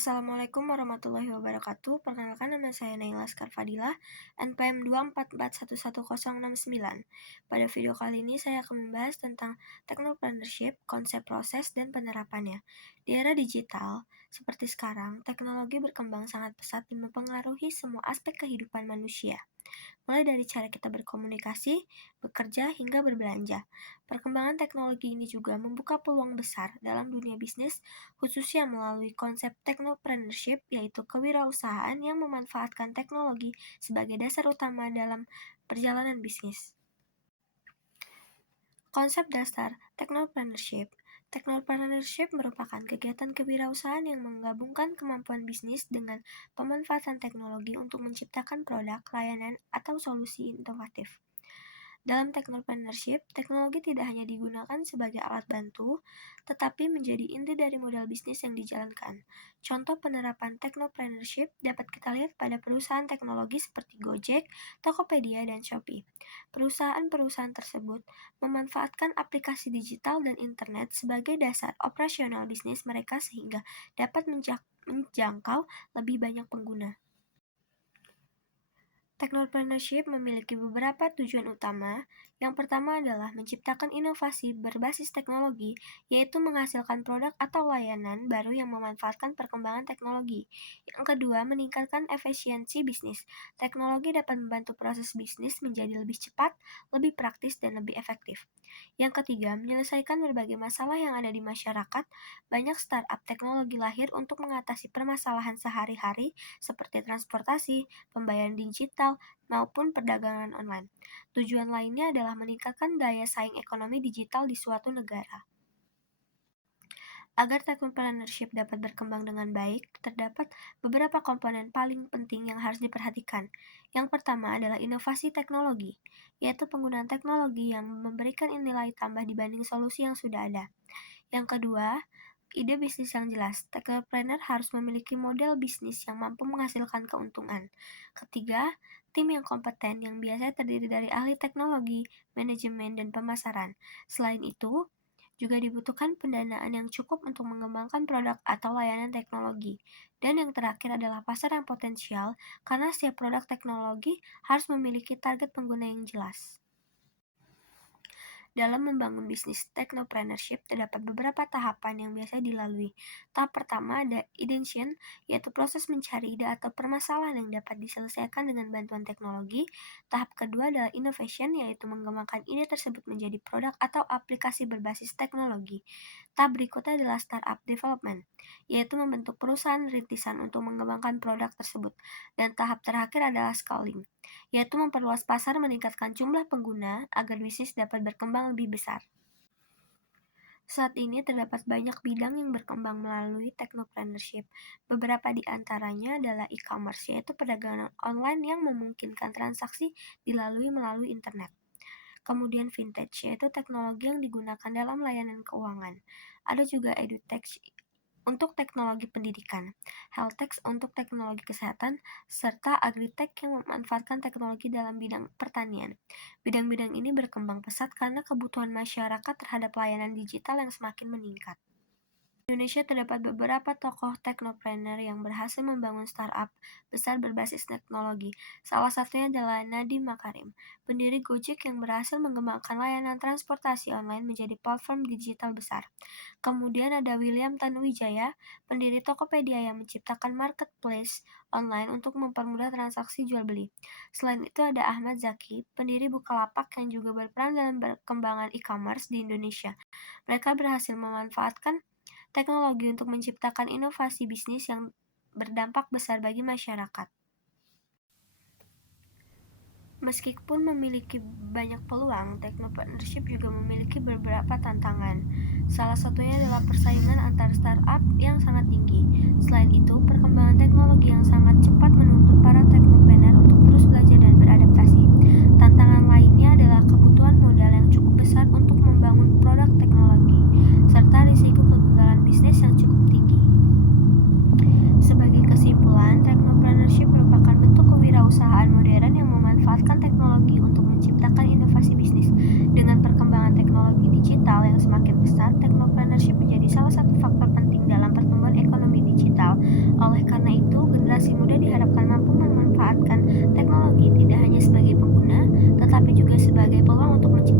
Assalamualaikum warahmatullahi wabarakatuh. Perkenalkan, nama saya Naila Askar Fadilah, NPM 244111069. Pada video kali ini saya akan membahas tentang technopreneurship, konsep proses, dan penerapannya. Di era digital, seperti sekarang, teknologi berkembang sangat pesat dan mempengaruhi semua aspek kehidupan manusia, mulai dari cara kita berkomunikasi, bekerja, hingga berbelanja. Perkembangan teknologi ini juga membuka peluang besar dalam dunia bisnis, khususnya melalui konsep technopreneurship, yaitu kewirausahaan yang memanfaatkan teknologi sebagai dasar utama dalam perjalanan bisnis. Konsep dasar technopreneurship. Technopreneurship merupakan kegiatan kewirausahaan yang menggabungkan kemampuan bisnis dengan pemanfaatan teknologi untuk menciptakan produk, layanan, atau solusi inovatif. Dalam technopreneurship, teknologi tidak hanya digunakan sebagai alat bantu, tetapi menjadi inti dari model bisnis yang dijalankan. Contoh penerapan technopreneurship dapat kita lihat pada perusahaan teknologi seperti Gojek, Tokopedia, dan Shopee. Perusahaan-perusahaan tersebut memanfaatkan aplikasi digital dan internet sebagai dasar operasional bisnis mereka sehingga dapat menjangkau lebih banyak pengguna. Technopreneurship memiliki beberapa tujuan utama. Yang pertama adalah menciptakan inovasi berbasis teknologi, yaitu menghasilkan produk atau layanan baru yang memanfaatkan perkembangan teknologi. Yang kedua, meningkatkan efisiensi bisnis. Teknologi dapat membantu proses bisnis menjadi lebih cepat, lebih praktis, dan lebih efektif. Yang ketiga, menyelesaikan berbagai masalah yang ada di masyarakat. Banyak startup teknologi lahir untuk mengatasi permasalahan sehari-hari seperti transportasi, pembayaran digital, maupun perdagangan online. Tujuan lainnya adalah meningkatkan daya saing ekonomi digital di suatu negara. Agar technopreneurship dapat berkembang dengan baik, terdapat beberapa komponen paling penting yang harus diperhatikan. Yang pertama adalah inovasi teknologi, yaitu penggunaan teknologi yang memberikan nilai tambah dibanding solusi yang sudah ada. Yang kedua, ide bisnis yang jelas. Technopreneur harus memiliki model bisnis yang mampu menghasilkan keuntungan. Ketiga, tim yang kompeten yang biasanya terdiri dari ahli teknologi, manajemen, dan pemasaran. Selain itu, juga dibutuhkan pendanaan yang cukup untuk mengembangkan produk atau layanan teknologi. Dan yang terakhir adalah pasar yang potensial, karena setiap produk teknologi harus memiliki target pengguna yang jelas. Dalam membangun bisnis technopreneurship, terdapat beberapa tahapan yang biasa dilalui. Tahap pertama ada ideation, yaitu proses mencari ide atau permasalahan yang dapat diselesaikan dengan bantuan teknologi. Tahap kedua adalah innovation, yaitu mengembangkan ide tersebut menjadi produk atau aplikasi berbasis teknologi. Tahap berikutnya adalah startup development, yaitu membentuk perusahaan rintisan untuk mengembangkan produk tersebut. Dan tahap terakhir adalah scaling, yaitu memperluas pasar, meningkatkan jumlah pengguna agar bisnis dapat berkembang lebih besar. Saat ini terdapat banyak bidang yang berkembang melalui technopreneurship. Beberapa di antaranya adalah e-commerce, yaitu perdagangan online yang memungkinkan transaksi melalui internet. Kemudian fintech, yaitu teknologi yang digunakan dalam layanan keuangan. Ada juga edutech untuk teknologi pendidikan, healthtech untuk teknologi kesehatan, serta agritech yang memanfaatkan teknologi dalam bidang pertanian. Bidang-bidang ini berkembang pesat karena kebutuhan masyarakat terhadap layanan digital yang semakin meningkat. Di Indonesia terdapat beberapa tokoh teknopreneur yang berhasil membangun startup besar berbasis teknologi. Salah satunya adalah Nadiem Makarim, pendiri Gojek yang berhasil mengembangkan layanan transportasi online menjadi platform digital besar. Kemudian ada William Tanuwijaya, pendiri Tokopedia yang menciptakan marketplace online untuk mempermudah transaksi jual beli. Selain itu ada Ahmad Zaki, pendiri Bukalapak yang juga berperan dalam perkembangan e-commerce di Indonesia. Mereka berhasil memanfaatkan teknologi untuk menciptakan inovasi bisnis yang berdampak besar bagi masyarakat. Meskipun memiliki banyak peluang, technopreneurship juga memiliki beberapa tantangan. Salah satunya adalah persaingan antar startup yang sangat tinggi. Selain itu, perkembangan teknologi yang sangat cepat menuntut para teknopreneur untuk terus belajar dan beradaptasi. Tantangan lainnya adalah kebutuhan modal yang cukup besar untuk membangun produk teknologi, serta risiko kegagalan bisnis yang cukup tinggi. Sebagai kesimpulan, technopreneurship merupakan bentuk kewirausahaan modern yang memanfaatkan teknologi untuk menciptakan inovasi bisnis. Dengan perkembangan teknologi digital yang semakin besar, technopreneurship menjadi salah satu faktor penting dalam pertumbuhan ekonomi digital. digital. Oleh karena itu, generasi muda diharapkan mampu memanfaatkan teknologi tidak hanya sebagai pengguna, tetapi juga sebagai peluang untuk menciptakan